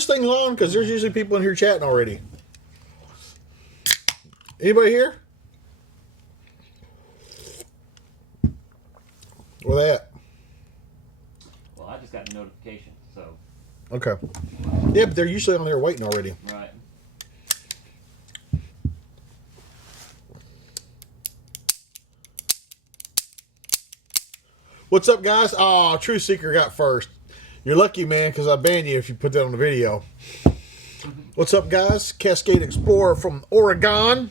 this thing on? Because there's usually people in here chatting already. Anybody here? Where they at? Well, I just got a notification, so. Okay. Yeah, but they're usually on there waiting already. Right. What's up, guys? Oh, True Seeker got first. You're lucky, man, because I ban you if you put that on the video. What's up, guys? Cascade Explorer from Oregon.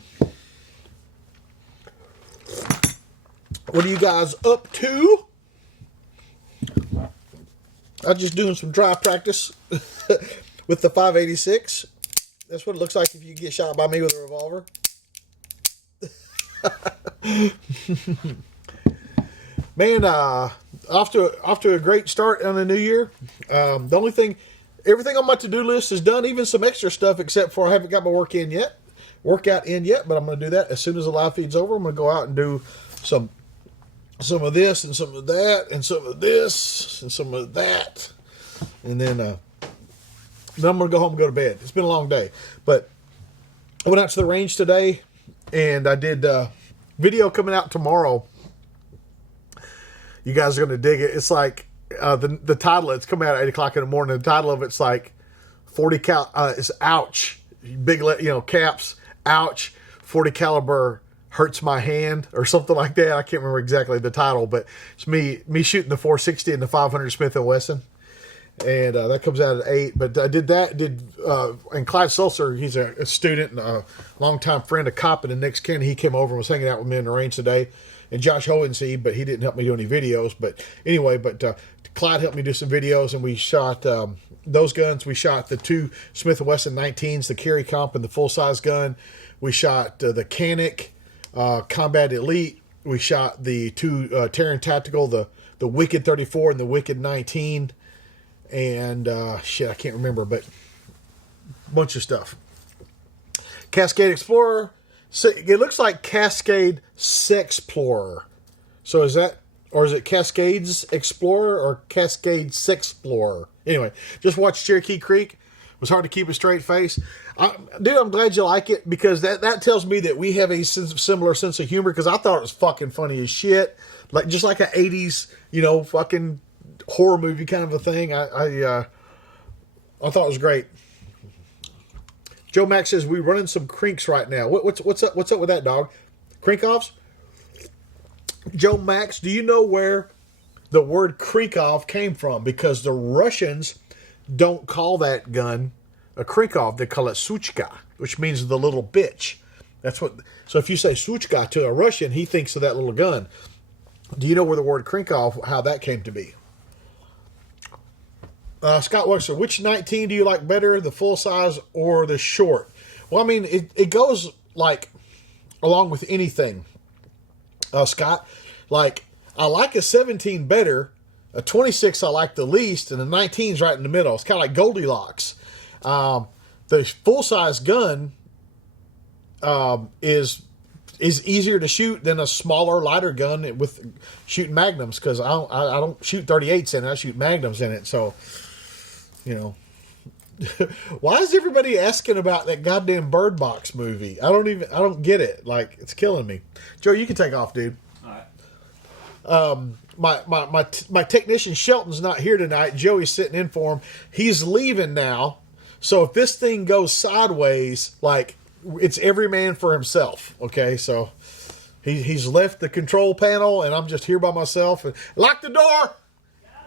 What are you guys up to? I'm just doing some dry practice with the 5.86. That's what it looks like if you get shot by me with a revolver. Man, off to a great start on the new year. The only thing, everything on my to-do list is done, even some extra stuff, except for I haven't got my workout in yet. But I'm going to do that as soon as the live feed's over. I'm going to go out and do some of this and some of that and some of this and some of that, and then I'm going to go home and go to bed. It's been a long day, but I went out to the range today, and I did video coming out tomorrow. You guys are going to dig it. It's like the title. It's coming out at 8 o'clock in the morning. The title of it's like 40 cal. It's ouch, big caps. Ouch, 40 caliber hurts my hand or something like that. I can't remember exactly the title, but it's me shooting the 460 and the 500 Smith & Wesson, and that comes out at 8. But I did that. And Clyde Sulzer, he's a student and a longtime friend of Coppin and Nick's Kenny. He came over and was hanging out with me in the range today. And Josh Hohensee, but he didn't help me do any videos. But anyway, Clyde helped me do some videos, and we shot those guns. We shot the 2 Smith & Wesson 19s, the carry comp and the full-size gun. We shot the Canic Combat Elite. We shot the 2 Terran Tactical, the Wicked 34 and the Wicked 19. And I can't remember, but a bunch of stuff. Cascade Explorer. So it looks like Cascade Sexplorer. So is it Cascades Explorer or Cascade Sexplorer? Anyway, just watch Cherokee Creek. It was hard to keep a straight face. Dude, I'm glad you like it, because that tells me that we have a similar sense of humor, because I thought it was fucking funny as shit. Just like an 80s, fucking horror movie kind of a thing. I thought it was great. Joe Max says, we're running some crinks right now. What's up with that, dog? Crink-offs? Joe Max, do you know where the word Krinkov came from? Because the Russians don't call that gun a Krinkov. They call it Suchka, which means the little bitch. So if you say Suchka to a Russian, he thinks of that little gun. Do you know where the word Krinkov, how that came to be? Scott Wexler, which 19 do you like better, the full size or the short? Well, I mean, it goes along with anything, Scott. I like a 17 better, a 26 I like the least, and the 19's right in the middle. It's kind of like Goldilocks. The full size gun is easier to shoot than a smaller, lighter gun with shooting magnums, because I don't shoot 38s in it. I shoot magnums in it. So, why is everybody asking about that goddamn Bird Box movie? I don't get it. It's killing me. Joe, you can take off, dude. All right. My technician Shelton's not here tonight. Joey's sitting in for him. He's leaving now. So if this thing goes sideways, it's every man for himself. Okay, so he's left the control panel, and I'm just here by myself. And lock the door.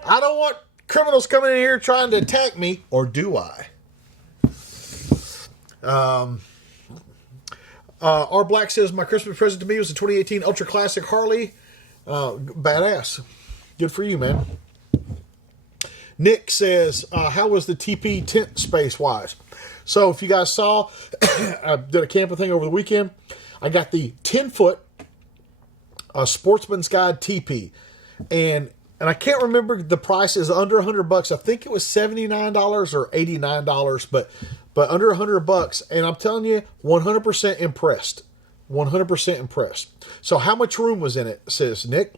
I don't want criminals coming in here trying to attack me, or do I? R Black says, my Christmas present to me was the 2018 Ultra Classic Harley. Badass. Good for you, man. Nick says, how was the TP tent space-wise? So if you guys saw, I did a camping thing over the weekend. I got the 10-foot Sportsman's Guide TP. And I can't remember the price. Is under $100. I think it was $79 or $89, but under $100. And I'm telling you, 100% impressed. 100% impressed. So how much room was in it, says Nick?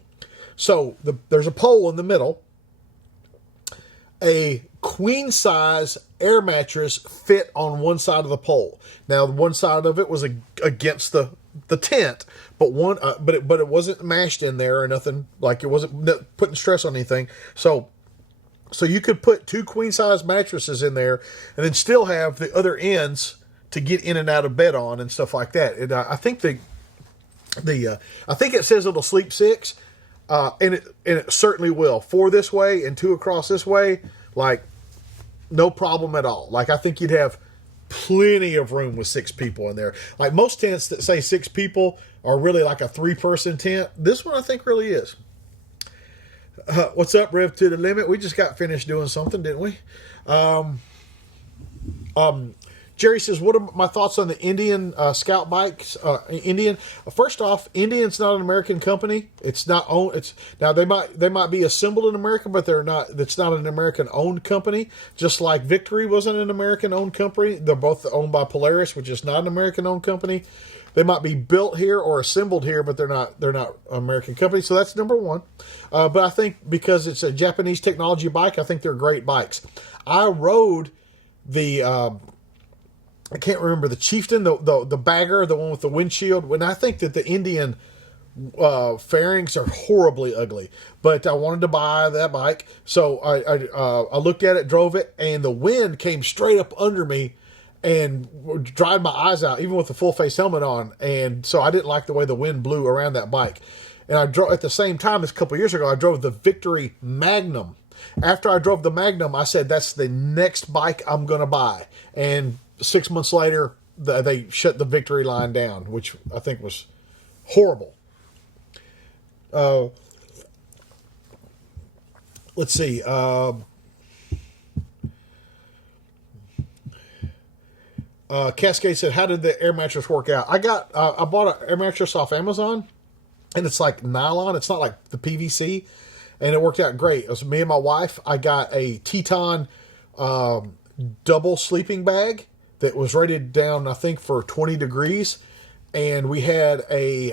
So there's a pole in the middle. a queen size air mattress fit on one side of the pole. Now, one side of it was against the tent, but it wasn't mashed in there or nothing. Like, it wasn't putting stress on anything. So you could put two queen size mattresses in there, and then still have the other ends to get in and out of bed on and stuff like that. And I think I think it says it'll sleep six, and it certainly will. Four this way and two across this way, like, no problem at all. Like, I think you'd have plenty of room with six people in there. Like, most tents that say six people are really like a 3-person tent. This one I think really is. What's up, Rev to the Limit? We just got finished doing something, didn't we? Jerry says, what are my thoughts on the Indian Scout bikes? Indian. First off, Indian's not an American company. It's not owned. Now they might be assembled in America, but they're not. It's not an American owned company. Just like Victory wasn't an American owned company. They're both owned by Polaris, which is not an American owned company. They might be built here or assembled here, but they're not an American company. So that's number one. But I think because it's a Japanese technology bike, I think they're great bikes. I rode the. I can't remember the Chieftain, the bagger, the one with the windshield. When I think that the Indian fairings are horribly ugly, but I wanted to buy that bike, so I looked at it, drove it, and the wind came straight up under me and dried my eyes out, even with the full face helmet on. And so I didn't like the way the wind blew around that bike. And I drove at the same time, this a couple years ago, I drove the Victory Magnum. After I drove the Magnum, I said, that's the next bike I'm going to buy. And 6 months later, they shut the Victory line down, which I think was horrible. Let's see. Cascade said, how did the air mattress work out? I bought an air mattress off Amazon, and it's like nylon. It's not like the PVC, and it worked out great. It was me and my wife. I got a Teton double sleeping bag that was rated down, I think, for 20 degrees. And we had a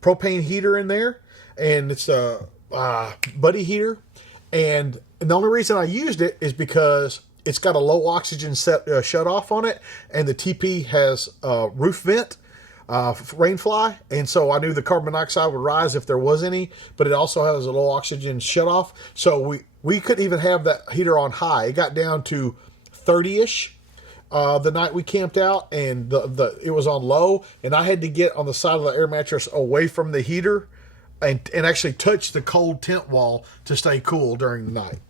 propane heater in there. And it's a buddy heater. And the only reason I used it is because it's got a low oxygen shut off on it. And the TP has a roof vent, rain fly. And so I knew the carbon monoxide would rise if there was any. But it also has a low oxygen shut off. So we couldn't even have that heater on high. It got down to 30-ish the night we camped out, and it was on low, and I had to get on the side of the air mattress away from the heater and actually touch the cold tent wall to stay cool during the night.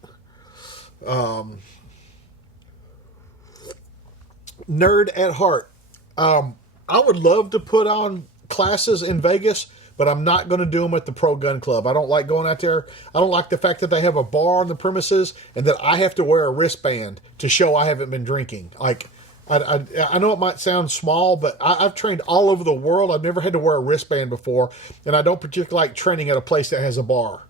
Nerd at heart. I would love to put on classes in Vegas, but I'm not going to do them at the Pro Gun Club. I don't like going out there. I don't like the fact that they have a bar on the premises and that I have to wear a wristband to show I haven't been drinking. Like, I know it might sound small, but I've trained all over the world. I've never had to wear a wristband before, and I don't particularly like training at a place that has a bar.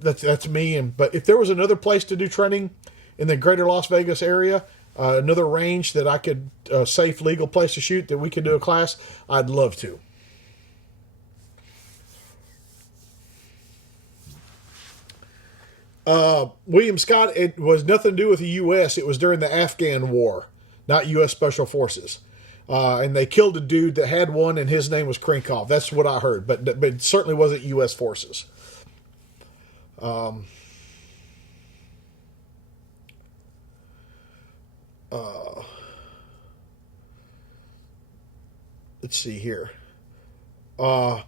That's me. But if there was another place to do training in the greater Las Vegas area, another range that I could, safe, legal place to shoot that we could do a class, I'd love to. William Scott, it was nothing to do with the U.S. It was during the Afghan war, not U.S. Special Forces. And they killed a dude that had one, and his name was Krinkov. That's what I heard, but it certainly wasn't U.S. forces. Let's see here. How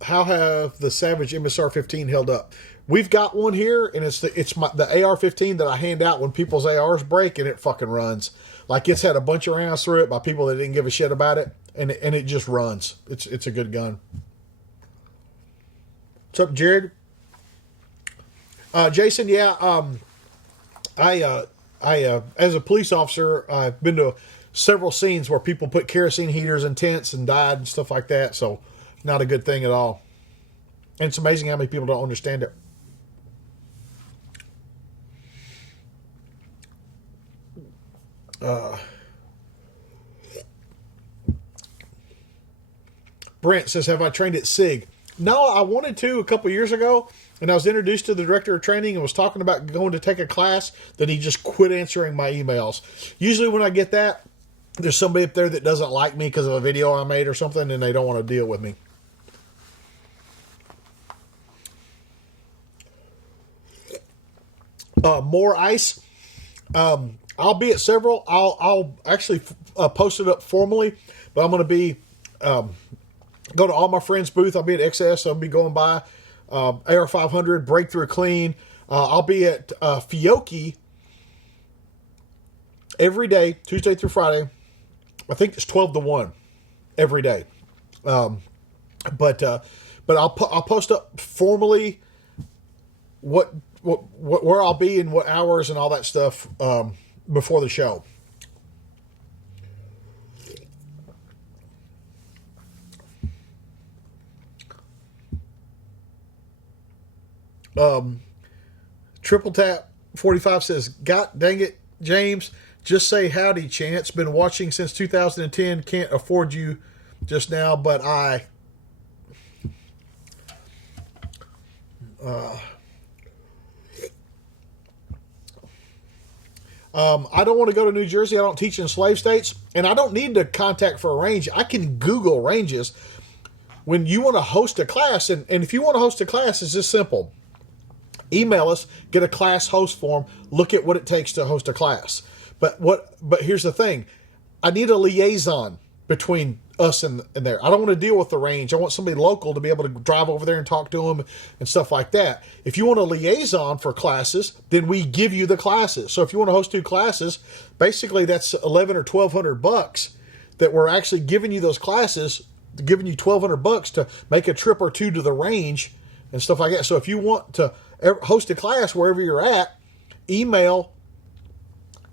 have the Savage MSR-15 held up? We've got one here, and it's the AR-15 that I hand out when people's ARs break, and it fucking runs. Like, it's had a bunch of rounds through it by people that didn't give a shit about it, and it just runs. It's a good gun. What's up, Jared? Jason, yeah, I as a police officer, I've been to several scenes where people put kerosene heaters in tents and died and stuff like that, so not a good thing at all. And it's amazing how many people don't understand it. Brent says, have I trained at SIG? No, I wanted to a couple years ago, and I was introduced to the director of training and was talking about going to take a class. Then he just quit answering my emails. Usually, when I get that, there's somebody up there that doesn't like me because of a video I made or something, and they don't want to deal with me. More ice. I'll be at several. I'll actually post it up formally, but I'm going to be go to all my friends' booth. I'll be at XS. I'll be going by AR500, Breakthrough Clean. I'll be at Fiocchi every day, Tuesday through Friday. I think it's 12 to 1 every day. But I'll post up formally where I'll be and what hours and all that stuff before the show. Triple Tap 45 says, "God dang it, James, just say howdy, Chance. Been watching since 2010. Can't afford you just now, but I don't want to go to New Jersey. I don't teach in slave states, and I don't need to contact for a range. I can Google ranges. When you want to host a class, and if you want to host a class, it's just simple. Email us, get a class host form, look at what it takes to host a class. But here's the thing. I need a liaison between us and there. I don't want to deal with the range. I want somebody local to be able to drive over there and talk to them and stuff like that. If you want a liaison for classes, then we give you the classes. So if you want to host 2 classes, basically that's $1,100 or $1,200 that we're actually giving you those classes, giving you $1,200 to make a trip or 2 to the range and stuff like that. So if you want to host a class wherever you're at, email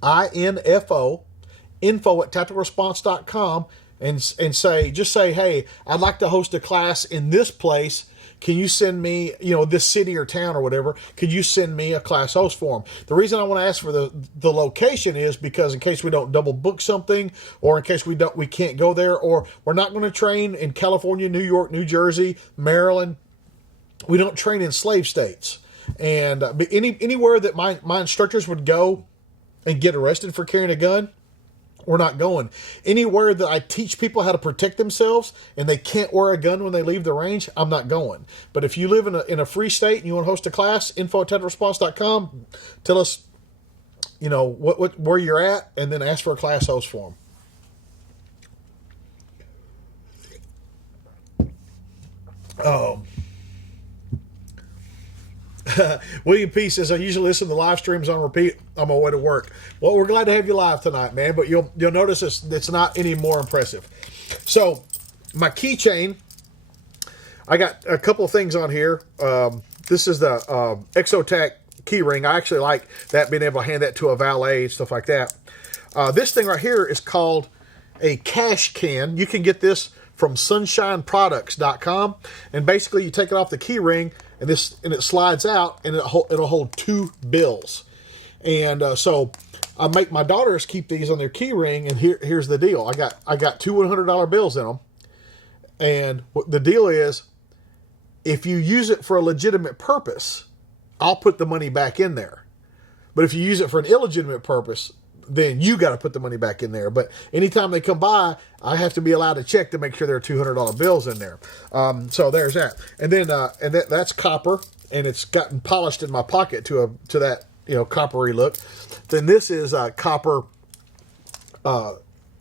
info@tacticalresponse.com and say, hey, I'd like to host a class in this place. Can you send me, this city or town or whatever, could you send me a class host form? The reason I want to ask for the location is because in case we don't double book something, or in case we can't go there, or we're not going to train in California, New York, New Jersey, Maryland. We don't train in slave states. And anywhere that my instructors would go and get arrested for carrying a gun, we're not going. Anywhere that I teach people how to protect themselves and they can't wear a gun when they leave the range, I'm not going. But if you live in a free state and you want to host a class, info@tacticalresponse.com, tell us, where you're at, and then ask for a class host form. William P. says, I usually listen to live streams on repeat on my way to work. Well, we're glad to have you live tonight, man, but you'll notice it's not any more impressive. So, my keychain, I got a couple of things on here. This is the Exotac key ring. I actually like that, being able to hand that to a valet and stuff like that. This thing right here is called a cash can. You can get this from sunshineproducts.com, and basically you take it off the key ring, and it slides out, and it'll hold 2 bills. And so I make my daughters keep these on their key ring, and here's the deal. I got 2 $100 bills in them, and the deal is, if you use it for a legitimate purpose, I'll put the money back in there. But if you use it for an illegitimate purpose, then you got to put the money back in there. But anytime they come by, I have to be allowed to check to make sure there are $200 bills in there. So there's that. And then that's copper, and it's gotten polished in my pocket to that coppery look. Then this is copper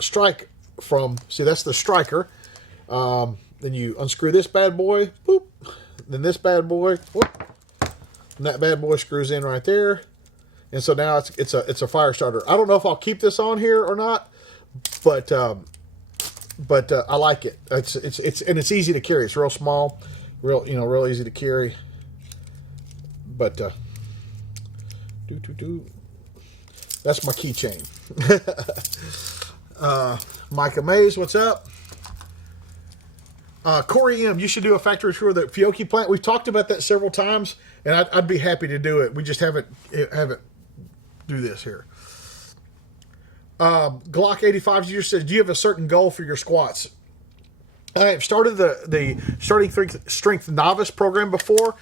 strike from. See, that's the striker. Then you unscrew this bad boy. Boop. Then this bad boy. Whoop, and that bad boy screws in right there. And so now it's a fire starter. I don't know if I'll keep this on here or not, but I like it. It's easy to carry. It's real small, real easy to carry. But that's my keychain. Micah Mays, what's up? Corey M, you should do a factory tour of the Fiocchi plant. We've talked about that several times, and I'd be happy to do it. We just haven't do this here. Glock 85 just says, do you have a certain goal for your squats? I have started the starting strength novice program before,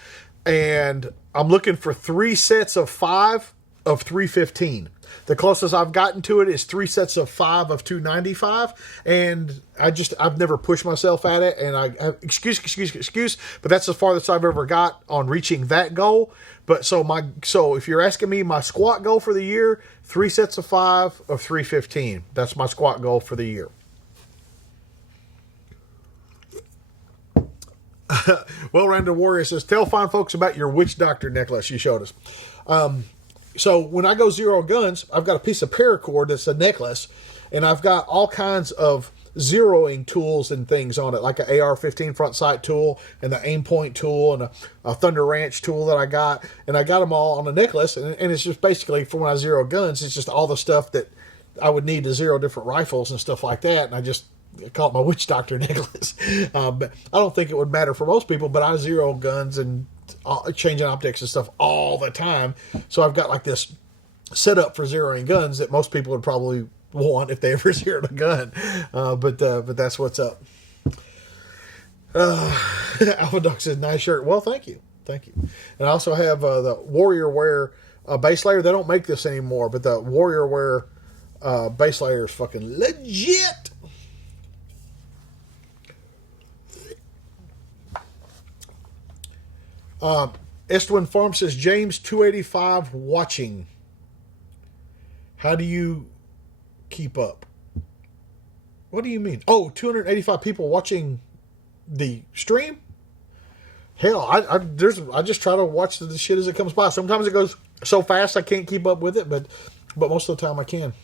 and I'm looking for 3 sets of 5 of 315. The closest I've gotten to it is 3 sets of 5 of 295, and I've never pushed myself at it, and excuse, but that's the farthest I've ever got on reaching that goal. But so if you're asking me my squat goal for the year, 3 sets of 5 of 315. That's my squat goal for the year. Well-rounded warrior says, tell fine folks about your witch doctor necklace you showed us. So when I go zero guns, I've got a piece of paracord that's a necklace, and I've got all kinds of zeroing tools and things on it, like an AR-15 front sight tool and the aim point tool and a Thunder Ranch tool that I got, and I got them all on a necklace, and it's just basically for when I zero guns, it's just all the stuff that I would need to zero different rifles and stuff like that, and I call it my witch doctor necklace. But I don't think it would matter for most people, but I zero guns and changing optics and stuff all the time. So I've got like this setup for zeroing guns that most people would probably want if they ever zeroed a gun. But that's what's up. Alpha Dog says, nice shirt. Well, thank you. And I also have the Warrior Wear base layer. They don't make this anymore, but the Warrior Wear base layer is fucking legit. Estwin Farm says, James 285 watching. How do you keep up? What do you mean? Oh, 285 people watching the stream? Hell, I just try to watch the shit as it comes by. Sometimes it goes so fast I can't keep up with it, but most of the time I can.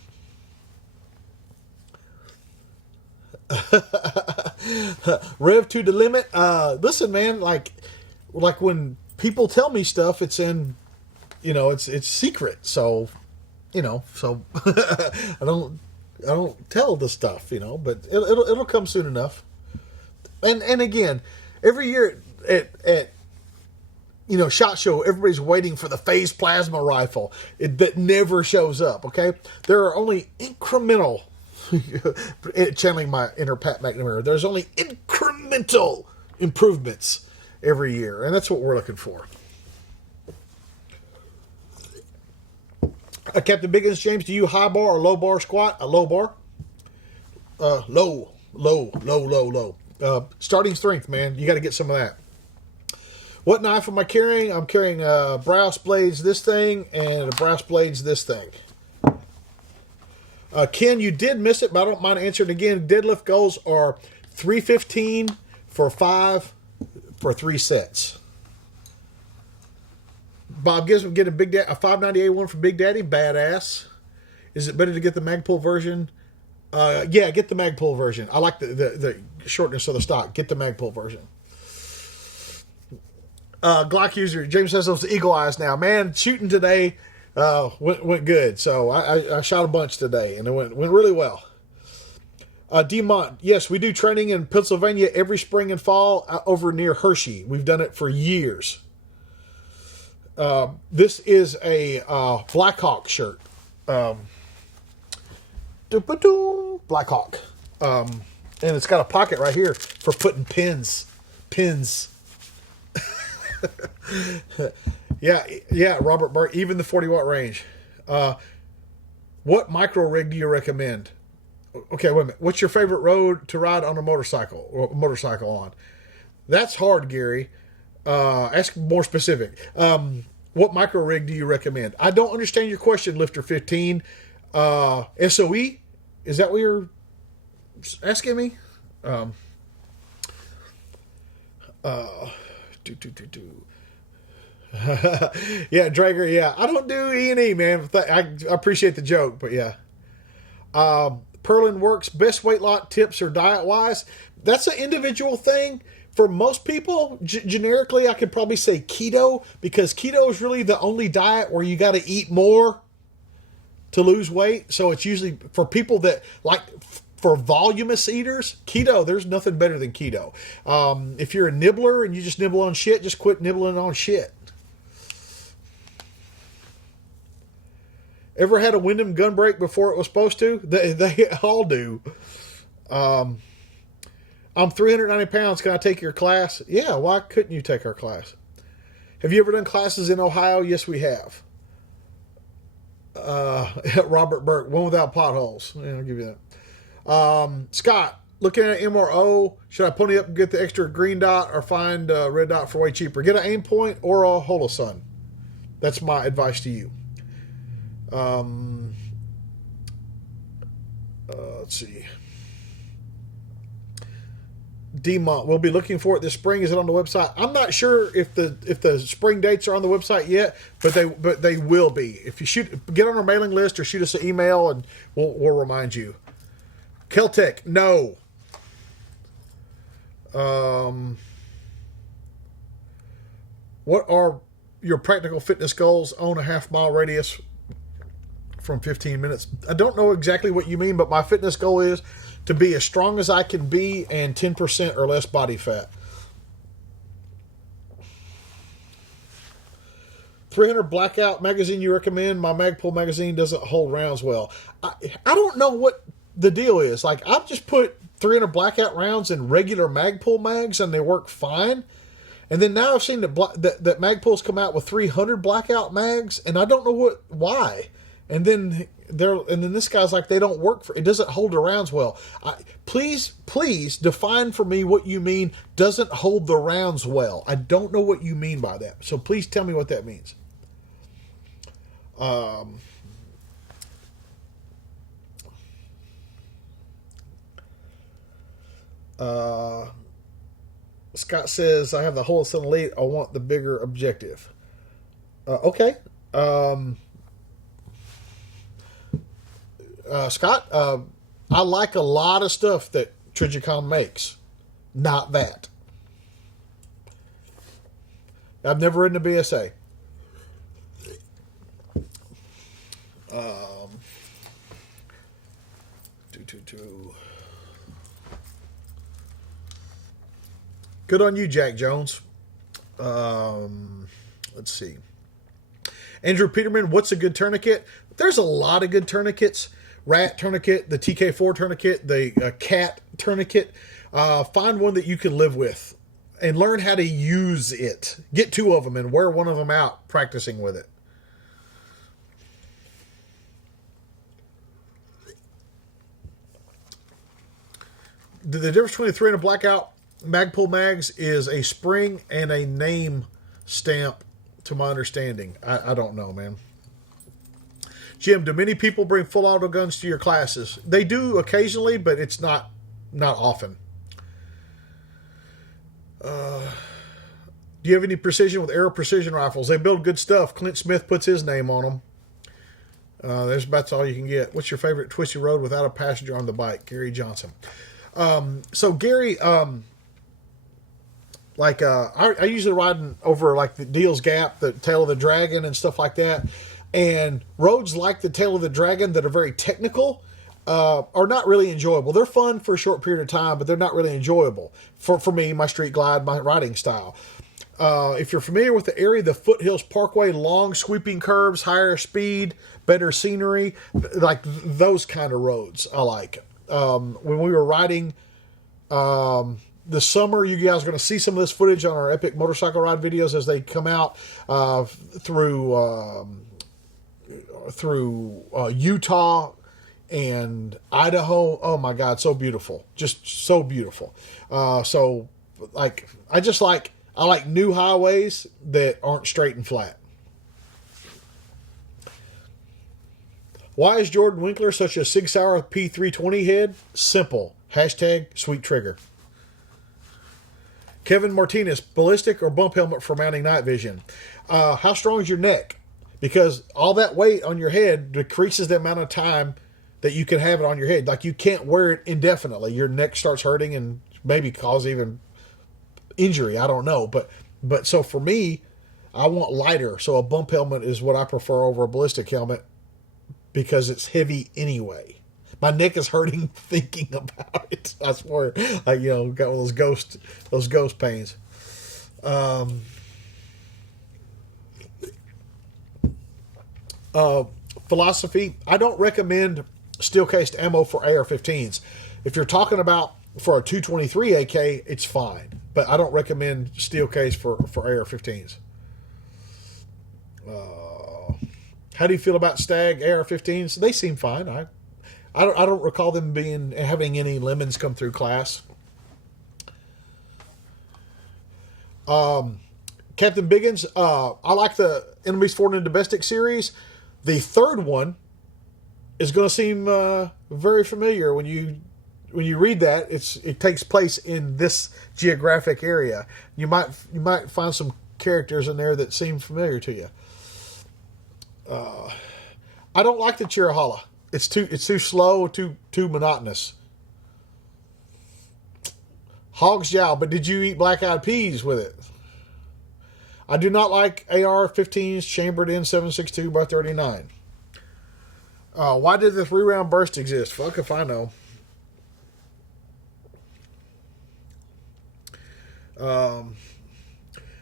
Rev to the limit. Listen, man, like when people tell me stuff, it's in, it's secret. So, I don't tell the stuff, but it'll come soon enough. And again, every year at SHOT Show, everybody's waiting for the phase plasma rifle that never shows up. Okay, there are only incremental. Channeling my inner Pat McNamara. There's only incremental improvements every year, and that's what we're looking for. Captain Biggins, James, do you high bar or low bar squat? A low bar. Low. Starting strength, man. You got to get some of that. What knife am I carrying? I'm carrying brass blades this thing and a brass blades this thing. Ken, you did miss it, but I don't mind answering again. Deadlift goals are 315 for 5 for 3 sets. Bob Gisman getting a 590A1 for Big Daddy. Badass. Is it better to get the Magpul version? Yeah, get the Magpul version. I like the shortness of the stock. Get the Magpul version. Glock user, James says those eagle eyes now. Man, shooting today went good. So I shot a bunch today, and it went really well. Demont, yes, we do training in Pennsylvania every spring and fall over near Hershey. We've done it for years. This is a Blackhawk shirt. Blackhawk. And it's got a pocket right here for putting pins. Yeah, Robert Burt, even the 40-watt range. What micro rig do you recommend? Okay, wait a minute. What's your favorite road to ride on a motorcycle on? That's hard, Gary. Ask more specific. What micro rig do you recommend? I don't understand your question, Lifter 15. SOE? Is that what you're asking me? Yeah, Drager, yeah. I don't do E&E, man. I appreciate the joke, but yeah. Perlin Works, best weight loss tips or diet-wise. That's an individual thing. For most people, generically, I could probably say keto, because keto is really the only diet where you got to eat more to lose weight. So it's usually for people that like, for voluminous eaters, keto, there's nothing better than keto. If you're a nibbler and you just nibble on shit, just quit nibbling on shit. Ever had a Wyndham gun break before it was supposed to? They all do. I'm 390 pounds. Can I take your class? Yeah, why couldn't you take our class? Have you ever done classes in Ohio? Yes, we have. Robert Burke, one without potholes. Yeah, I'll give you that. Scott, looking at MRO, should I pony up and get the extra green dot or find a red dot for way cheaper? Get an aim point or a Holosun. That's my advice to you. Let's see. D-Mont, we'll be looking for it this spring. Is it on the website? I'm not sure if the spring dates are on the website yet, but they will be. If you get on our mailing list or shoot us an email, and we'll remind you. Keltec, no. What are your practical fitness goals? Own a half-mile radius from 15 minutes. I don't know exactly what you mean, but my fitness goal is to be as strong as I can be and 10% or less body fat. 300 blackout magazine you recommend? My Magpul magazine doesn't hold rounds well. I don't know what the deal is. Like, I've just put 300 blackout rounds in regular Magpul mags and they work fine. And then now I've seen that Magpul's come out with 300 blackout mags, and I don't know why. And then this guy's like, they don't work it doesn't hold the rounds well. Please define for me what you mean doesn't hold the rounds well. I don't know what you mean by that. So please tell me what that means. Scott says, I have the Holosun Elite. I want the bigger objective. Okay. Scott, I like a lot of stuff that Trijicon makes. Not that. I've never ridden a BSA. Good on you, Jack Jones. Let's see. Andrew Peterman, what's a good tourniquet? There's a lot of good tourniquets. Rat tourniquet, the TK4 tourniquet, the cat tourniquet. Find one that you can live with and learn how to use it. Get 2 of them and wear one of them out practicing with it. The difference between a 300 blackout Magpul mags is a spring and a name stamp, to my understanding. I don't know, man. Jim, do many people bring full auto guns to your classes? They do occasionally, but it's not often. Do you have any precision with Aero Precision rifles? They build good stuff. Clint Smith puts his name on them. That's all you can get. What's your favorite twisty road without a passenger on the bike? Gary Johnson. So Gary, I usually ride over like the Deals Gap, the Tail of the Dragon and stuff like that. And roads like the Tail of the Dragon that are very technical are not really enjoyable. They're fun for a short period of time, but they're not really enjoyable. For me, my street glide, my riding style. If you're familiar with the area, the Foothills Parkway, long sweeping curves, higher speed, better scenery, like those kind of roads I like. When we were riding this summer, you guys are going to see some of this footage on our epic motorcycle ride videos as they come out through Utah and Idaho. Oh my God, so beautiful. Just so beautiful. I like new highways that aren't straight and flat. Why is Jordan Winkler such a Sig Sauer P320 head? Simple. Hashtag sweet trigger. Kevin Martinez, ballistic or bump helmet for mounting night vision? How strong is your neck? Because all that weight on your head decreases the amount of time that you can have it on your head. Like, you can't wear it indefinitely. Your neck starts hurting and maybe cause even injury. I don't know. But so for me, I want lighter. So a bump helmet is what I prefer over a ballistic helmet because it's heavy anyway. My neck is hurting thinking about it. I swear. Like, got those ghost pains. Philosophy, I don't recommend steel cased ammo for AR-15s. If you're talking about for a 223 AK, it's fine. But I don't recommend steel case for AR-15s. How do you feel about Stag AR-15s? They seem fine. I don't recall them having any lemons come through class. Captain Biggins, I like the Enemies Foreign and Domestic series. The third one is going to seem very familiar when you read that. It takes place in this geographic area. You might find some characters in there that seem familiar to you. I don't like the Chirahalla. It's too slow, too monotonous. Hog's Jowl, but did you eat black-eyed peas with it? I do not like AR-15s chambered in 7.62 by 39. Why did the 3-round burst exist? Fuck if I know.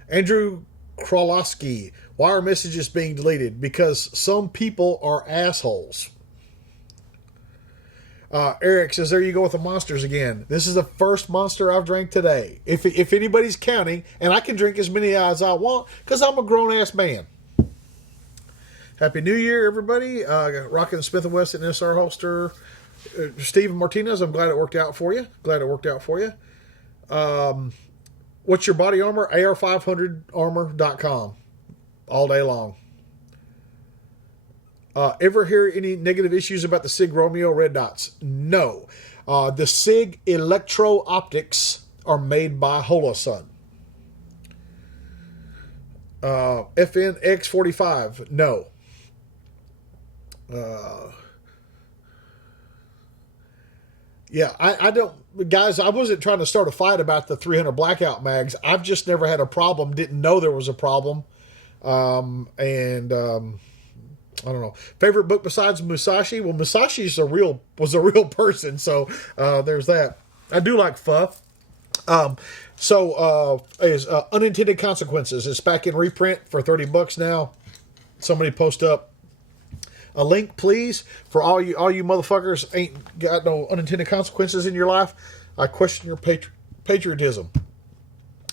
Andrew Krolowski. Why are messages being deleted? Because some people are assholes. Eric says, there you go with the monsters again. This is the first monster I've drank today. If anybody's counting, and I can drink as many as I want because I'm a grown-ass man. Happy New Year, everybody. Rocking Smith & Wesson SR holster. Steven Martinez, I'm glad it worked out for you. What's your body armor? AR500armor.com. All day long. Ever hear any negative issues about the SIG Romeo red dots? No. The SIG Electro Optics are made by Holosun. FNX45, no. Yeah, I don't... Guys, I wasn't trying to start a fight about the 300 blackout mags. I've just never had a problem. Didn't know there was a problem. I don't know. Favorite book besides Musashi? Well, Musashi was a real person, so there's that. I do like Fuff. Is Unintended Consequences. It's back in reprint for $30 now. Somebody post up a link, please, for all you motherfuckers ain't got no unintended consequences in your life. I question your patriotism.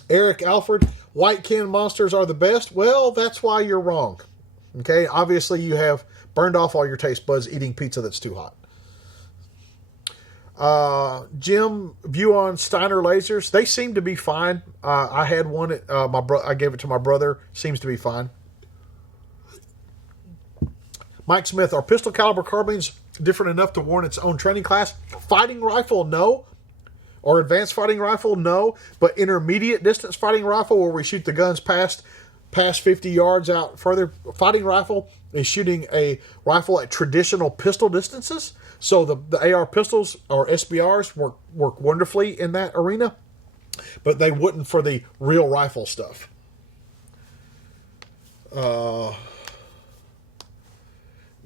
Eric Alfred, white can monsters are the best. Well, that's why you're wrong. Okay, obviously you have burned off all your taste buds eating pizza that's too hot. Jim, view on Steiner lasers. They seem to be fine. I had one. I gave it to my brother. Seems to be fine. Mike Smith, are pistol caliber carbines different enough to warrant its own training class? Fighting rifle, no. Or advanced fighting rifle, no. But intermediate distance fighting rifle, where we shoot the guns past 50 yards out further. Fighting rifle is shooting a rifle at traditional pistol distances. So the AR pistols or SBRs work wonderfully in that arena, but they wouldn't for the real rifle stuff.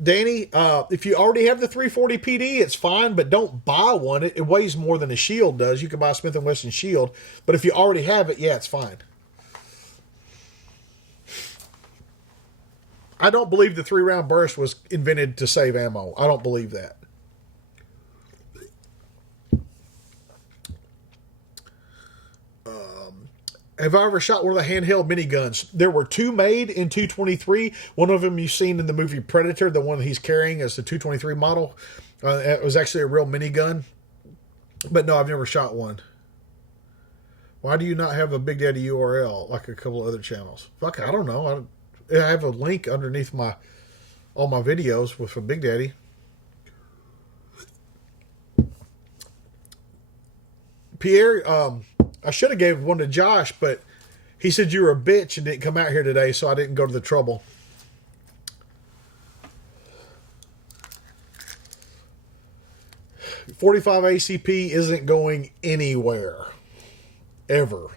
Danny, if you already have the 340 PD, it's fine, but don't buy one. It weighs more than a shield does. You can buy a Smith & Wesson shield, but if you already have it, yeah, it's fine. I don't believe the 3-round burst was invented to save ammo. I don't believe that. Have I ever shot one of the handheld miniguns? There were 2 made in 223. One of them you've seen in the movie Predator, the one he's carrying as the 223 model. It was actually a real minigun. But no, I've never shot one. Why do you not have a Big Daddy URL like a couple of other channels? Fuck, I don't know. I have a link underneath all my videos with Big Daddy. Pierre, I should have gave one to Josh, but he said you were a bitch and didn't come out here today, so I didn't go to the trouble. .45 ACP isn't going anywhere. Ever.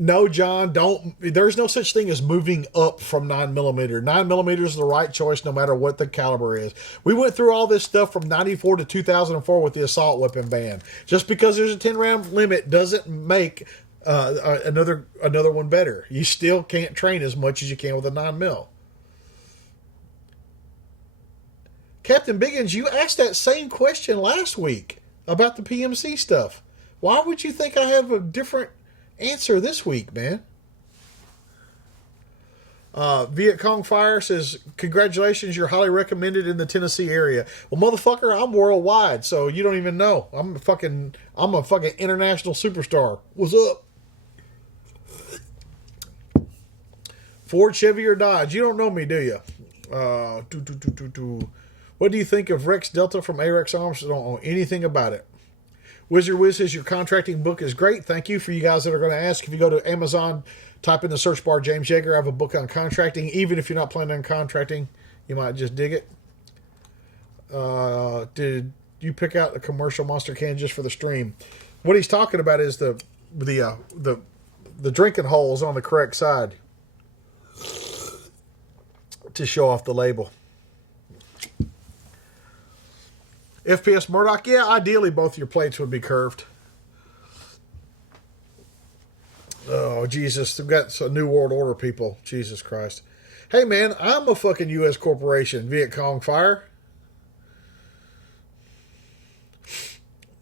No, John, don't. There's no such thing as moving up from 9mm. 9mm is the right choice no matter what the caliber is. We went through all this stuff from 94 to 2004 with the assault weapon ban. Just because there's a 10-round limit doesn't make another one better. You still can't train as much as you can with a 9mm. Captain Biggins, you asked that same question last week about the PMC stuff. Why would you think I have a different answer this week, man? Viet Cong Fire says, congratulations, you're highly recommended in the Tennessee area. Well, motherfucker, I'm worldwide, so you don't even know. I'm a fucking international superstar. What's up? Ford, Chevy, or Dodge? You don't know me, do you? What do you think of Rex Delta from Arex Arms? I don't know anything about it. Wizard Wiz says, your contracting book is great. Thank you for you guys that are going to ask. If you go to Amazon, type in the search bar James Yeager. I have a book on contracting. Even if you're not planning on contracting, you might just dig it. Did you pick out a commercial monster can just for the stream? What he's talking about is the drinking holes on the correct side to show off the label. FPS Murdoch, yeah, ideally both your plates would be curved. Oh, Jesus. We've got some New World Order people. Jesus Christ. Hey, man, I'm a fucking U.S. corporation. Viet Cong Fire.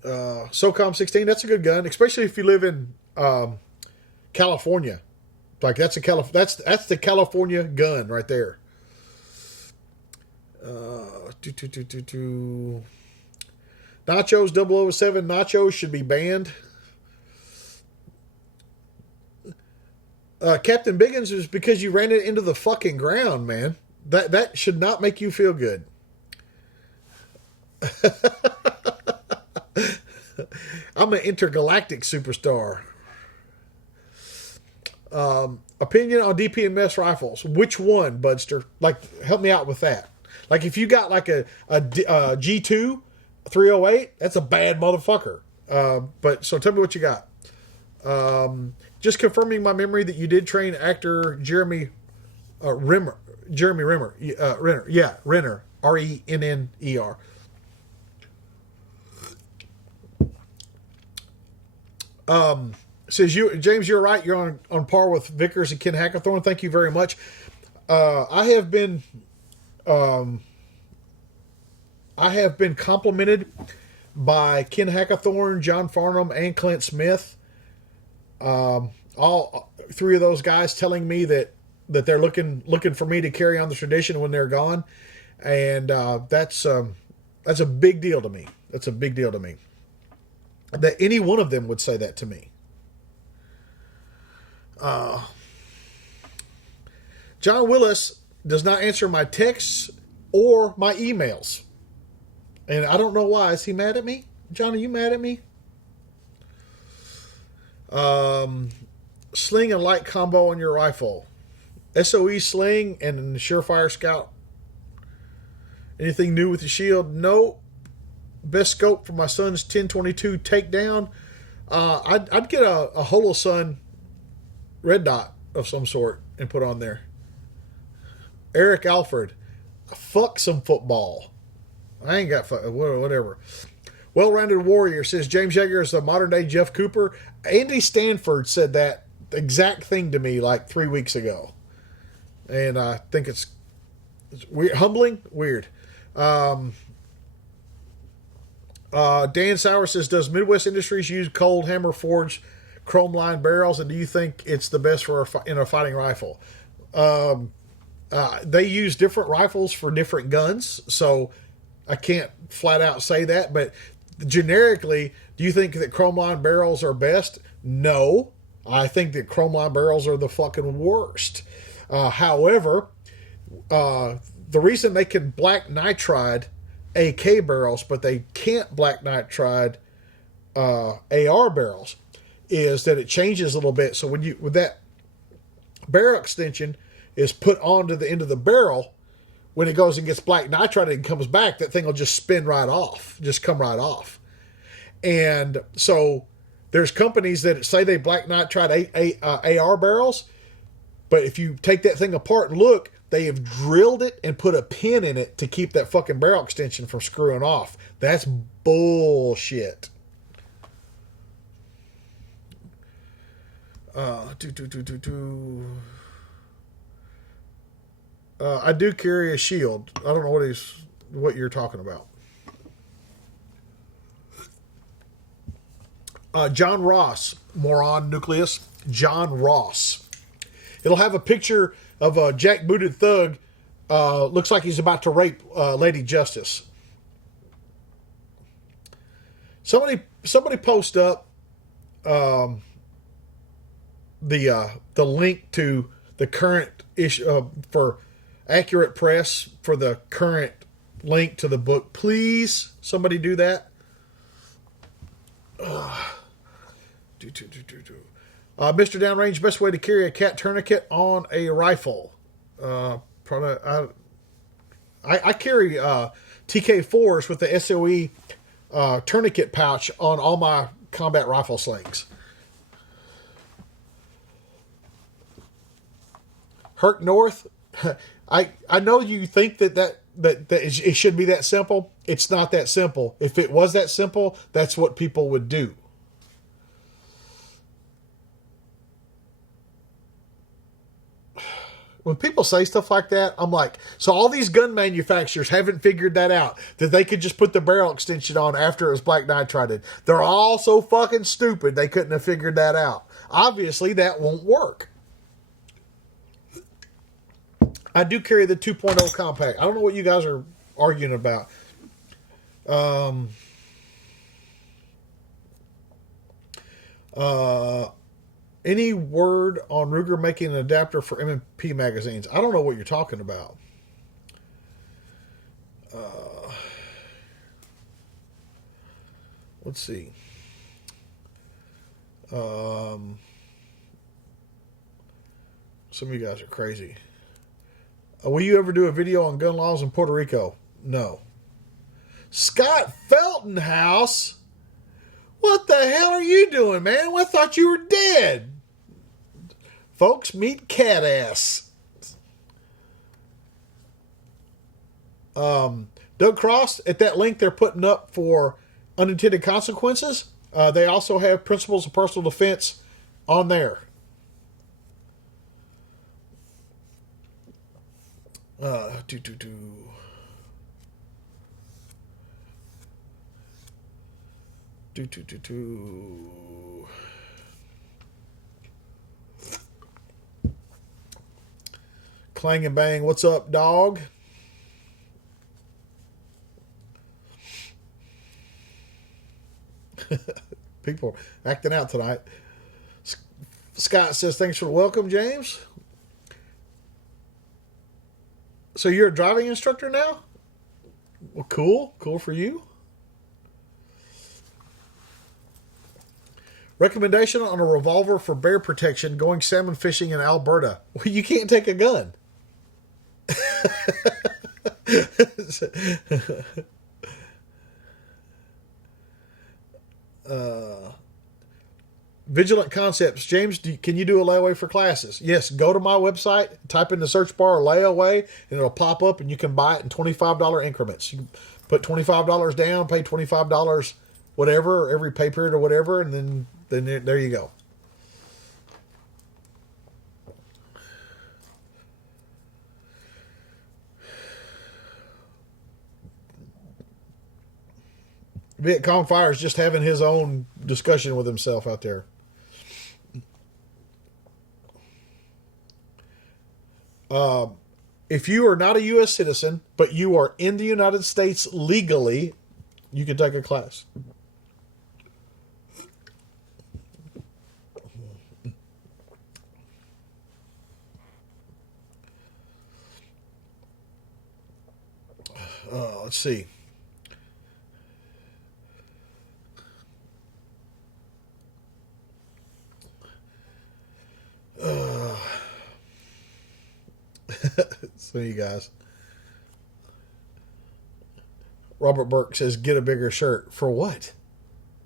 SOCOM 16, that's a good gun, especially if you live in California. Like, that's the California gun right there. Nachos 007. Nachos should be banned. Captain Biggins is because you ran it into the fucking ground, man. That should not make you feel good. I'm an intergalactic superstar. Opinion on DPMS rifles. Which one, Budster? Like, help me out with that. Like, if you got like a G2 308, that's a bad motherfucker. But so tell me what you got. Just confirming my memory that you did train actor Jeremy Renner. Yeah, Renner. Renner. Says James, you're right. You're on par with Vickers and Ken Hackathorn. Thank you very much. I have been complimented by Ken Hackathorn, John Farnham, and Clint Smith. All three of those guys telling me that they're looking for me to carry on the tradition when they're gone, and that's a big deal to me. That's a big deal to me. That any one of them would say that to me. John Willis does not answer my texts or my emails. And I don't know why. Is he mad at me? John, are you mad at me? Sling and light combo on your rifle. SOE sling and Surefire Scout. Anything new with the shield? No. Best scope for my son's 1022 takedown. I'd get a Holosun red dot of some sort and put on there. Eric Alfred. Fuck some football. I ain't got whatever. Well-rounded warrior says James Yeager is the modern day Jeff Cooper. Andy Stanford said that exact thing to me like 3 weeks ago, and I think it's weird, humbling, weird. Dan Sauer says, does Midwest Industries use cold hammer forged chrome line barrels, and do you think it's the best for in a fighting rifle? They use different rifles for different guns, so I can't flat out say that, but generically, do you think that chrome line barrels are best? No. I think that chrome line barrels are the fucking worst. However, the reason they can black nitride AK barrels, but they can't black nitride AR barrels, is that it changes a little bit. So with that barrel extension is put onto the end of the barrel, when it goes and gets black nitride and comes back, that thing will just spin right off, just come right off. And so there's companies that say they black nitride AR barrels, but if you take that thing apart and look, they have drilled it and put a pin in it to keep that fucking barrel extension from screwing off. That's bullshit. I do carry a shield. I don't know what he's what you're talking about. John Ross, moron nucleus. John Ross. It'll have a picture of a jackbooted thug. Looks like he's about to rape Lady Justice. Somebody post up the link to the current issue for Accurate Press for the current link to the book. Please, somebody do that. Mr. Downrange, best way to carry a cat tourniquet on a rifle. I carry TK4s with the SOE tourniquet pouch on all my combat rifle slings. Herc North, I know you think that it should be that simple. It's not that simple. If it was that simple, that's what people would do. When people say stuff like that, I'm like, so all these gun manufacturers haven't figured that out, that they could just put the barrel extension on after it was black nitrited. They're all so fucking stupid they couldn't have figured that out. Obviously, that won't work. I do carry the 2.0 compact. I don't know what you guys are arguing about. Any word on Ruger making an adapter for M&P magazines? I don't know what you're talking about. Let's see. Some of you guys are crazy. Will you ever do a video on gun laws in Puerto Rico? No. Scott Feltonhouse? What the hell are you doing, man? I thought you were dead. Folks, meet Cat Ass. Doug Cross, at that link they're putting up for unintended consequences, they also have principles of personal defense on there. Clang and Bang, what's up, dog? People are acting out tonight. Scott says, thanks for the welcome, James. So you're a driving instructor now? Well, cool. Cool for you. Recommendation on a revolver for bear protection going salmon fishing in Alberta. Well, you can't take a gun. Vigilant Concepts. James, can you do a layaway for classes? Yes, go to my website, type in the search bar layaway, and it'll pop up and you can buy it in $25 increments. You put $25 down, pay $25 whatever, every pay period or whatever, and then there you go. Viet Cong Fire is just having his own discussion with himself out there. If you are not a U.S. citizen, but you are in the United States legally, you can take a class. Let's see. So you guys. Robert Burke says, get a bigger shirt. For what?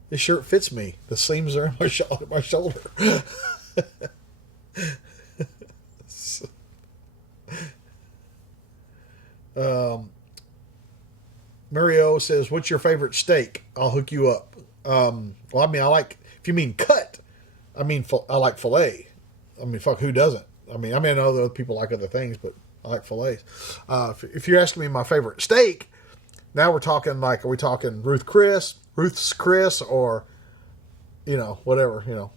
This shirt fits me. The seams are in my shoulder. Mario says, what's your favorite steak? I'll hook you up. Well, I mean, if you mean cut, I like filet. I mean, fuck, who doesn't? I know other people like other things, but I like fillets. If you're asking me my favorite steak, Now we're talking like, are we talking Ruth's Chris, or, whatever,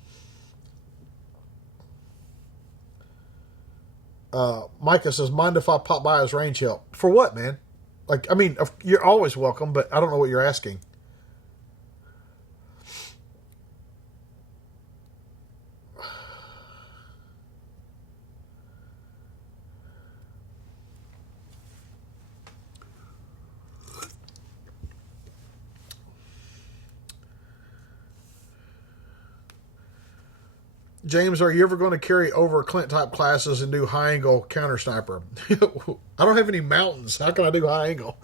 Micah says, mind if I pop by as range help? For what, man? Like, I mean, you're always welcome, but I don't know what you're asking. James, are you ever going to carry over Clint type classes and do high angle counter sniper? I don't have any mountains. How can I do high angle?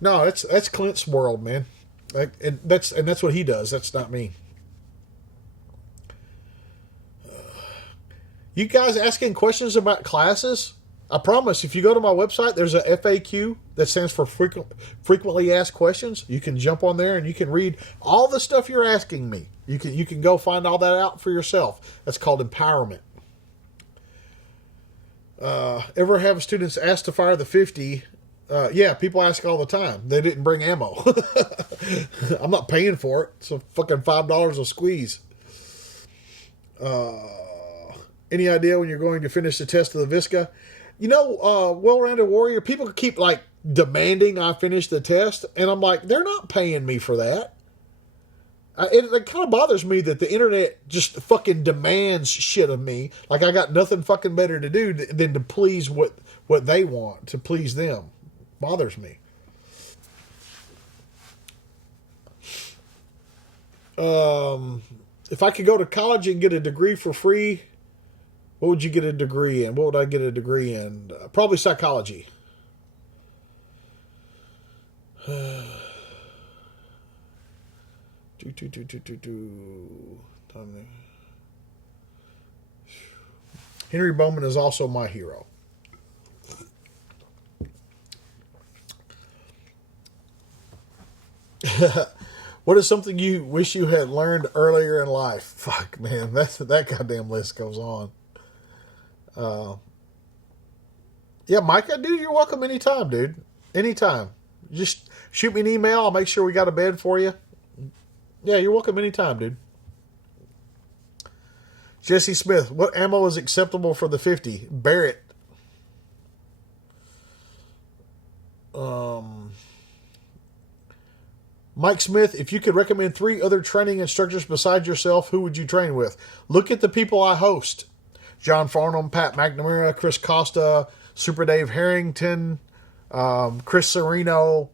No, that's Clint's world, man. And that's what he does. That's not me. You guys asking questions about classes? I promise, if you go to my website, there's a FAQ that stands for frequently asked questions. You can jump on there and you can read all the stuff you're asking me. You can go find all that out for yourself. That's called empowerment. Ever have students ask to fire the 50? Yeah, people ask all the time. They didn't bring ammo. I'm not paying for it. It's a fucking $5 a squeeze. Any idea when you're going to finish the test of the Visca? Well-rounded warrior, people keep like demanding I finish the test, and I'm like, they're not paying me for that. It kind of bothers me that the internet just fucking demands shit of me. Like I got nothing fucking better to do than to please what they want, to please them. Bothers me. If I could go to college and get a degree for free, what would you get a degree in? What would I get a degree in? Probably psychology. Henry Bowman is also my hero. What is something you wish you had learned earlier in life? Fuck, man, that goddamn list goes on. Yeah, Micah, dude, you're welcome anytime, dude. Anytime. Just shoot me an email. I'll make sure we got a bed for you. Yeah, you're welcome anytime, dude. Jesse Smith, what ammo is acceptable for the 50? Barrett. Mike Smith, if you could recommend 3 other training instructors besides yourself, who would you train with? Look at the people I host. John Farnham, Pat McNamara, Chris Costa, Super Dave Harrington, Chris Sereno,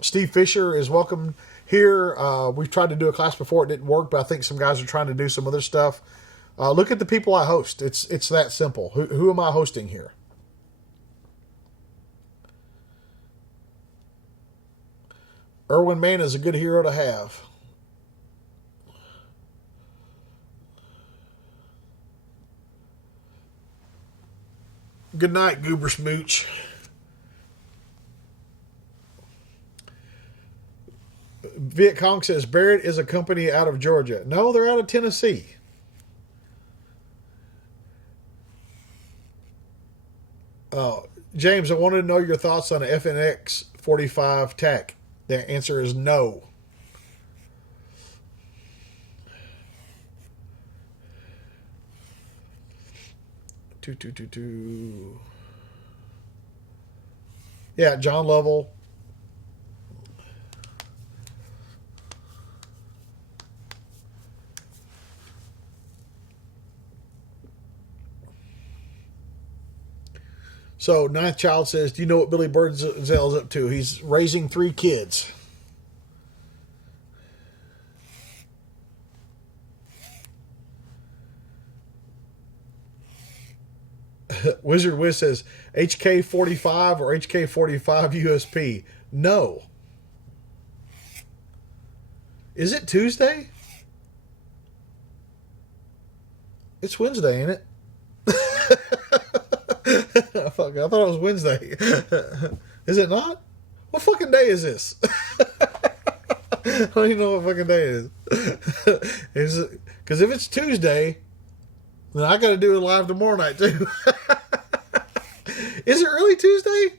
Steve Fisher is welcome here. We've tried to do a class before. It didn't work, but I think some guys are trying to do some other stuff. Look at the people I host. It's that simple. Who am I hosting here? Erwin Mann is a good hero to have. Good night, Goober Smooch. Viet Cong says Barrett is a company out of Georgia. No, they're out of Tennessee. James, I wanted to know your thoughts on the FNX 45 TAC. The answer is no. Yeah, John Lovell. So, Ninth Child says, do you know what Billy Birdsell's up to? He's raising 3 kids. Wizard Wiz says, HK45 or HK45 USP? No. Is it Tuesday? It's Wednesday, ain't it? Fuck, I thought it was Wednesday. Is it not? What fucking day is this? I don't even know what fucking day it is. Because if it's Tuesday, then I got to do it live tomorrow night too. Is it really Tuesday?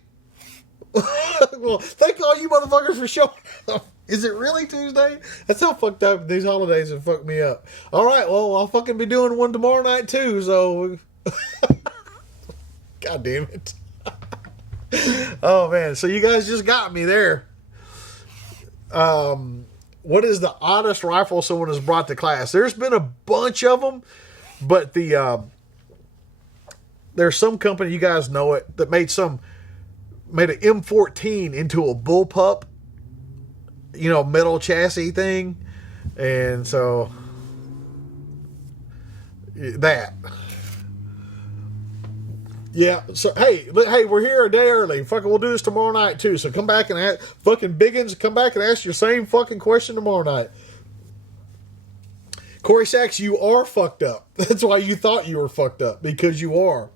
Well, thank all you motherfuckers for showing up. Is it really Tuesday? That's how fucked up these holidays have fucked me up. All right, well, I'll fucking be doing one tomorrow night too, so... God damn it. Oh, man. So you guys just got me there. What is the oddest rifle someone has brought to class? There's been a bunch of them, but there's some company, you guys know it, that made an M14 into a bullpup, metal chassis thing. And so that. Yeah, so hey, we're here a day early. Fucking, we'll do this tomorrow night too. So come back and ask, fucking Biggins, come back and ask your same fucking question tomorrow night. Corey Sachs, you are fucked up. That's why you thought you were fucked up, because you are.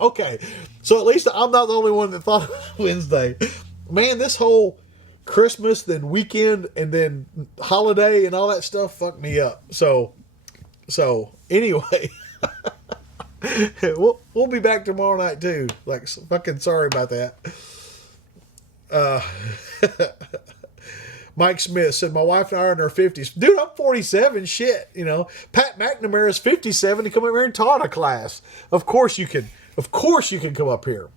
Okay, so at least I'm not the only one that thought it was Wednesday. Man, this whole Christmas, then weekend, and then holiday and all that stuff fucked me up. So anyway. We'll be back tomorrow night too. Like, fucking sorry about that. Mike Smith said, my wife and I are in our 50s. Dude, I'm 47. Shit, Pat McNamara is 57 to come over here and taught a class. Of course you can come up here.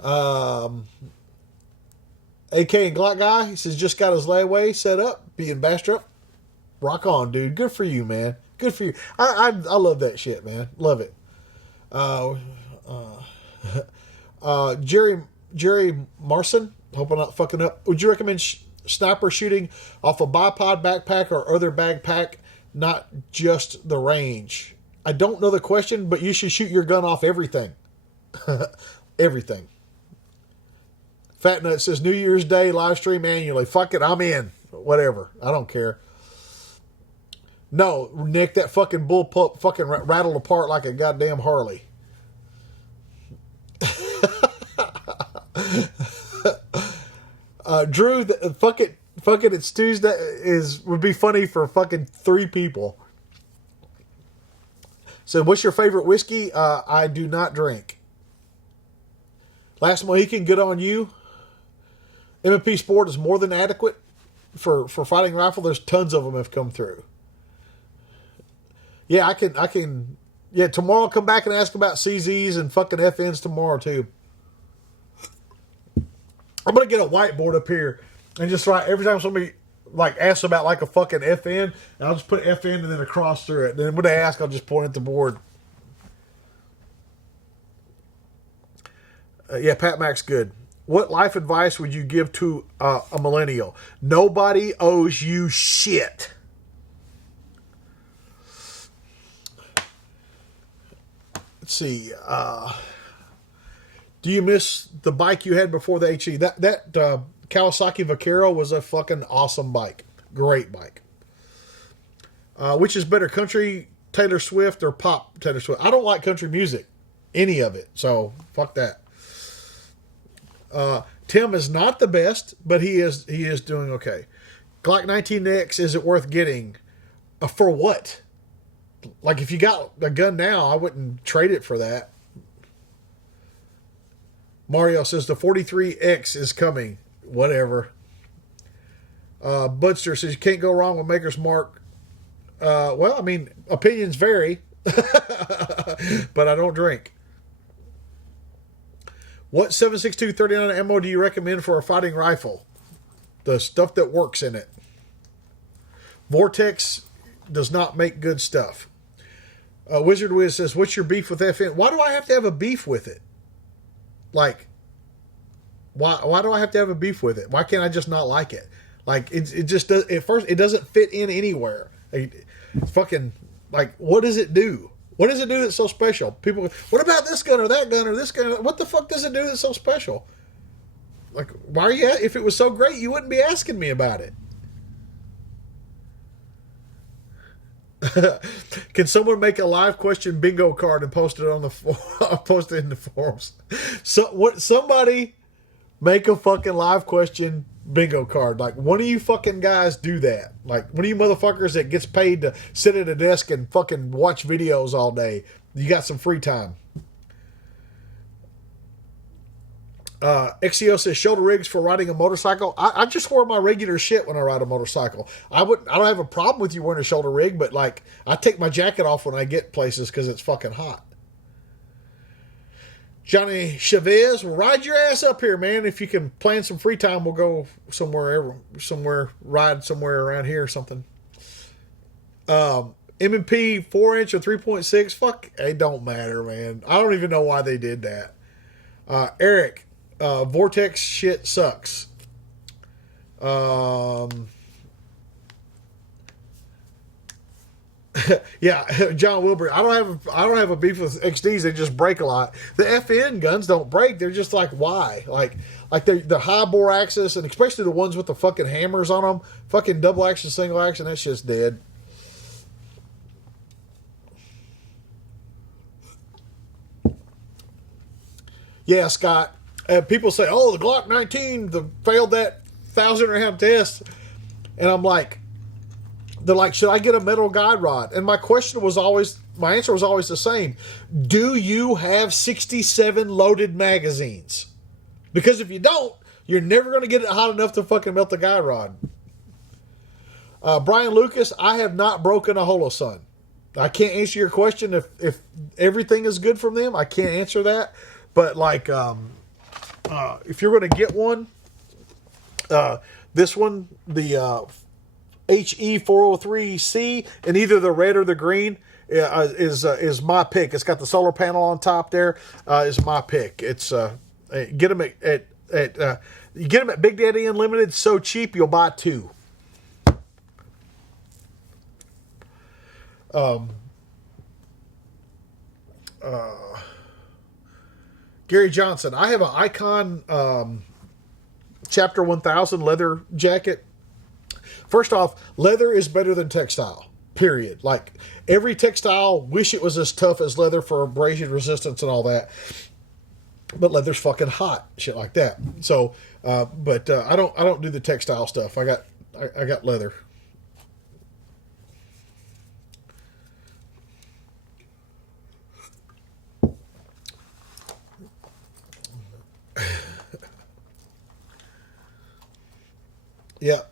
AK and Glock guy, he says, just got his layaway set up, being Bastrop. Rock on, dude. Good for you, man. Good for you. I love that shit, man. Love it. Jerry Marson, hope I'm not fucking up. Would you recommend sniper shooting off a bipod backpack or other backpack, not just the range? I don't know the question, but you should shoot your gun off everything. Everything. Fat Nut says New Year's Day live stream annually. Fuck it, I'm in. Whatever. I don't care. No, Nick, that fucking bullpup fucking rattled apart like a goddamn Harley. Drew, fuck it, it's Tuesday would be funny for fucking 3 people. So, what's your favorite whiskey? I do not drink. Last Mohican, good on you. M&P Sport is more than adequate for fighting rifle. There's tons of them have come through. Yeah, I can. Yeah, tomorrow I'll come back and ask about CZs and fucking FNs tomorrow too. I'm going to get a whiteboard up here and just write every time somebody asks about a fucking FN, and I'll just put FN and then a cross through it. And then when they ask, I'll just point at the board. Yeah, Pat Mac's good. What life advice would you give to a millennial? Nobody owes you shit. Let's see. Do you miss the bike you had before the HE? That Kawasaki Vaquero was a fucking awesome bike. Great bike. Which is better, country Taylor Swift or pop Taylor Swift? I don't like country music. Any of it. So, fuck that. Tim is not the best, but he is doing okay. Glock 19X, is it worth getting? For what? Like, if you got a gun now, I wouldn't trade it for that. Mario says the 43X is coming. Whatever. Budster says you can't go wrong with Maker's Mark. Well, I mean, opinions vary. But I don't drink. What 7.62 39 ammo do you recommend for a fighting rifle? The stuff that works in it. Vortex does not make good stuff. Wizard Wiz says, what's your beef with FN? Why do I have to have a beef with it? Like, why do I have to have a beef with it? Why can't I just not like it? Like, it just does. At first, it doesn't fit in anywhere. It's fucking, like, what does it do? What does it do that's so special? People, what about this gun or that gun or this gun? What the fuck does it do that's so special? Like, why are you? If it was so great, you wouldn't be asking me about it. Can someone make a live question bingo card and post it on the post it in the forums? Somebody make a fucking live question bingo card. Like, one of you fucking guys do that. Like, one of you motherfuckers that gets paid to sit at a desk and fucking watch videos all day. You got some free time. XCO says shoulder rigs for riding a motorcycle. I just wear my regular shit when I ride a motorcycle. I don't have a problem with you wearing a shoulder rig, but like I take my jacket off when I get places because it's fucking hot. Johnny Chavez, well, ride your ass up here, man. If you can plan some free time, we'll go somewhere, ride somewhere around here or something. M&P 4-inch or 3.6, fuck, it don't matter, man. I don't even know why they did that. Eric, Vortex shit sucks. Yeah, John Wilbur. I don't have a beef with XDs. They just break a lot. The FN guns don't break. They're just like, why? Like the high bore axis, and especially the ones with the fucking hammers on them. Fucking double action, single action. That's just dead. Yeah, Scott. People say, "Oh, the Glock 19 failed that 1,000 round test," and I'm like. They're like, should I get a metal guide rod? And my answer was always the same. Do you have 67 loaded magazines? Because if you don't, you're never going to get it hot enough to fucking melt the guide rod. Brian Lucas, I have not broken a Holosun. I can't answer your question if everything is good from them. I can't answer that. But like, if you're going to get one, this one, the HE403C, and either the red or the green is my pick. It's got the solar panel on top there. Is my pick. It's get them at you get them at Big Daddy Unlimited. So cheap you'll buy two. Gary Johnson, I have an Icon Chapter 1000 leather jacket. First off, leather is better than textile, period. Like, every textile, wish it was as tough as leather for abrasion resistance and all that. But leather's fucking hot, shit like that. So, but I don't do the textile stuff. I got leather. Yeah.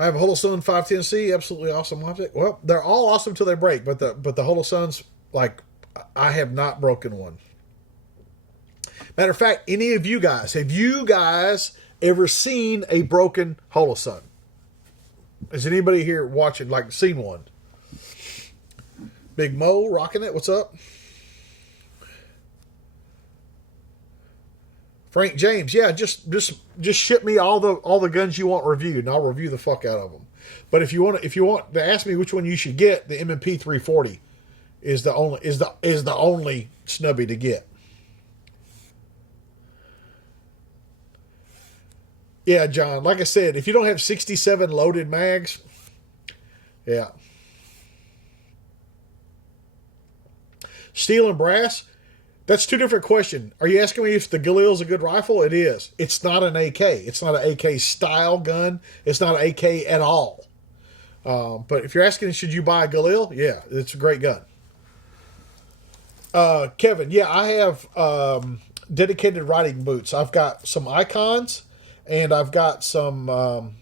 I have a Holosun 510C, absolutely awesome object. Well, they're all awesome till they break, but the Holosuns, like, I have not broken one. Matter of fact, any of you guys, have you guys ever seen a broken Holosun? Has anybody here watching, like, seen one? Big Mo rocking it. What's up? Frank James, yeah, just ship me all the guns you want reviewed, and I'll review the fuck out of them. But if you want to ask me which one you should get, the M&P 340 is the only snubby to get. Yeah, John, like I said, if you don't have 67 loaded mags, yeah. Steel and brass. That's two different questions. Are you asking me if the Galil is a good rifle? It is. It's not an AK. It's not an AK style gun. It's not an AK at all. But if you're asking, should you buy a Galil? Yeah, it's a great gun. Kevin, yeah, I have dedicated riding boots. I've got some Icons, and I've got some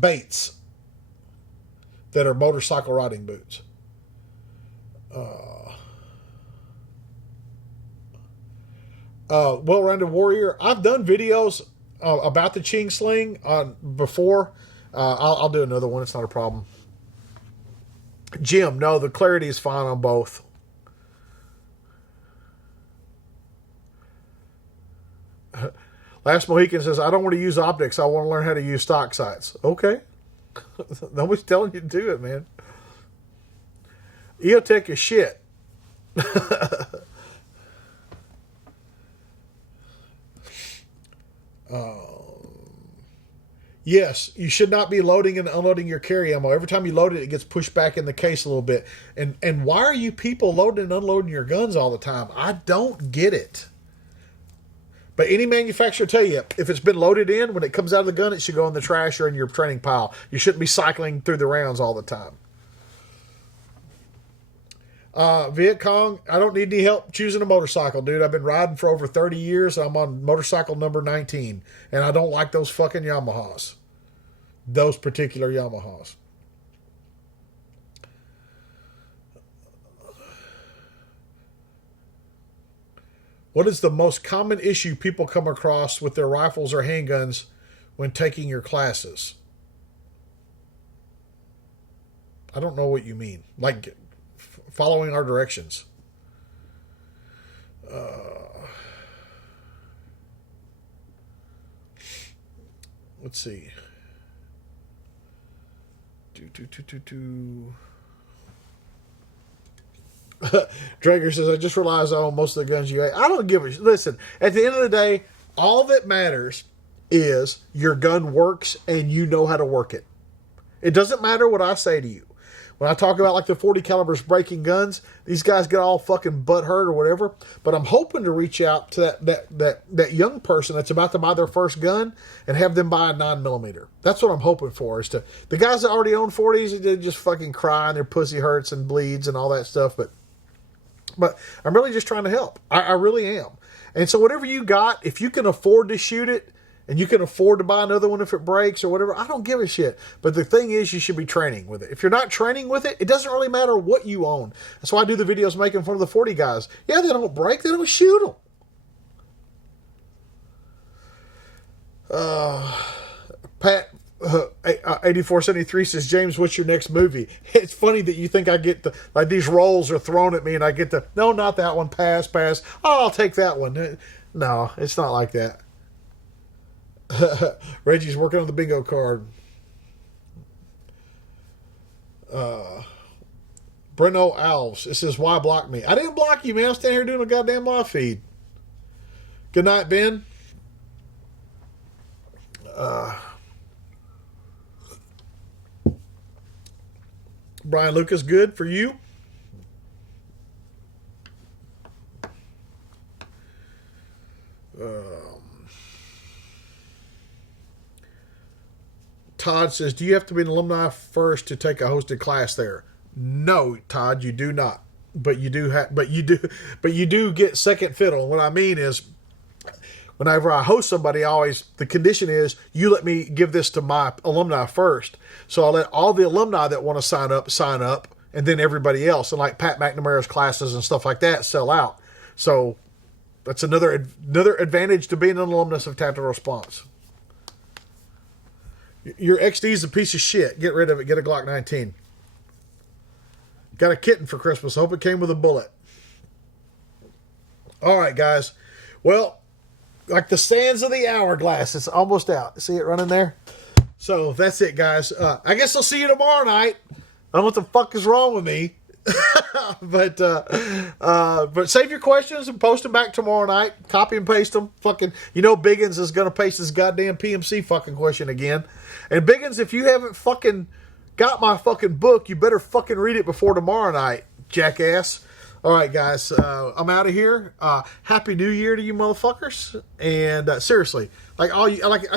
Bates that are motorcycle riding boots. Well-rounded warrior. I've done videos about the Ching Sling before. I'll do another one. It's not a problem. Jim, no, the clarity is fine on both. Last Mohican says, I don't want to use optics. I want to learn how to use stock sights. Okay. Nobody's telling you to do it, man. EOTech is shit. Yes, you should not be loading and unloading your carry ammo. Every time you load it, it gets pushed back in the case a little bit. And why are you people loading and unloading your guns all the time? I don't get it. But any manufacturer will tell you, if it's been loaded in, when it comes out of the gun, it should go in the trash or in your training pile. You shouldn't be cycling through the rounds all the time. Viet Cong, I don't need any help choosing a motorcycle, dude. I've been riding for over 30 years. I'm on motorcycle number 19, and I don't like those fucking Yamahas. Those particular Yamahas. What is the most common issue people come across with their rifles or handguns when taking your classes? I don't know what you mean. Like following our directions. Let's see. Drager says, I just realized I own most of the guns you ate. I don't give a listen. At the end of the day, all that matters is your gun works and you know how to work it. It doesn't matter what I say to you. When I talk about like the 40 calibers breaking guns, these guys get all fucking butthurt or whatever. But I'm hoping to reach out to that young person that's about to buy their first gun and have them buy a 9mm. That's what I'm hoping for. Is to the guys that already own 40s, they just fucking cry and their pussy hurts and bleeds and all that stuff. But I'm really just trying to help. I really am. And so whatever you got, if you can afford to shoot it and you can afford to buy another one if it breaks or whatever, I don't give a shit. But the thing is, you should be training with it. If you're not training with it, it doesn't really matter what you own. That's why I do the videos making fun of the 40 guys. Yeah, they don't break. They don't shoot them. Pat 8473 says, James, what's your next movie? It's funny that you think I get the, like these roles are thrown at me and I get the, no, not that one, pass. Oh, I'll take that one. No, it's not like that. Reggie's working on the bingo card. Breno Alves, it says, why block me? I didn't block you, man. I'm standing here doing a goddamn live feed. Good night, Ben. Brian Lucas, good for you. Todd says, do you have to be an alumni first to take a hosted class there? No, Todd, you do not. But you do get second fiddle. What I mean is, whenever I host somebody, the condition is you let me give this to my alumni first. So I'll let all the alumni that want to sign up, and then everybody else. And like Pat McNamara's classes and stuff like that sell out. So that's another advantage to being an alumnus of Tactical Response. Your XD is a piece of shit. Get rid of it. Get a Glock 19. Got a kitten for Christmas. I hope it came with a bullet. All right, guys. Well, like the sands of the hourglass, it's almost out. See it running there? So that's it, guys. I guess I'll see you tomorrow night. I don't know what the fuck is wrong with me. but save your questions and post them back tomorrow night. Copy and paste them. Fucking, Biggins is going to paste his goddamn PMC fucking question again. And Biggins, if you haven't fucking got my fucking book, you better fucking read it before tomorrow night, jackass. All right, guys, I'm out of here. Happy New Year to you motherfuckers. And seriously,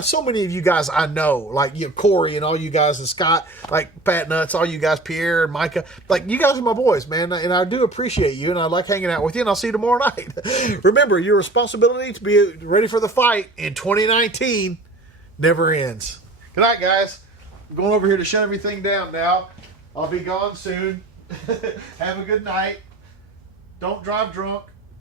so many of you guys I know, like Corey and all you guys and Scott, like Pat Nuts, all you guys, Pierre and Micah, like you guys are my boys, man. And I do appreciate you and I like hanging out with you and I'll see you tomorrow night. Remember, your responsibility to be ready for the fight in 2019 never ends. Good night, guys. I'm going over here to shut everything down now. I'll be gone soon. Have a good night. Don't drive drunk.